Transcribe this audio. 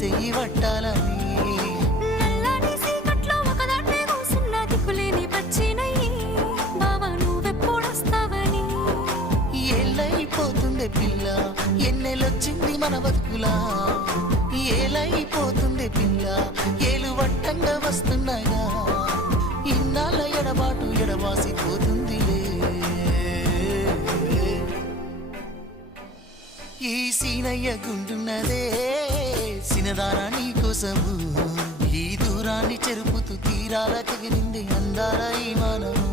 సెయ్యి పట్టాలని నల్లని సీకట్లో ఒకదాన్నే కూసున్న దిక్కులేని పచ్చినయ్యి బావా నువ్వెప్పుడొస్తావని ఏళ్ళైపోతుండే పిల్ల ఎన్నెలొచ్చింది మన బతుకులా ఏలైపోతుండే పిల్ల ఏలు వట్టంగా వస్తున్నాయిగా ఇన్నాళ్ళ ఎడబాటు ఎడవాసిపోతుందిలే ఈ సీనయ్య గుండున్నదే సినదానా నీ కోసము ఈ దూరాన్ని చెరుపుతూ తీరాల తెగిరింది అందాల ఈ మానము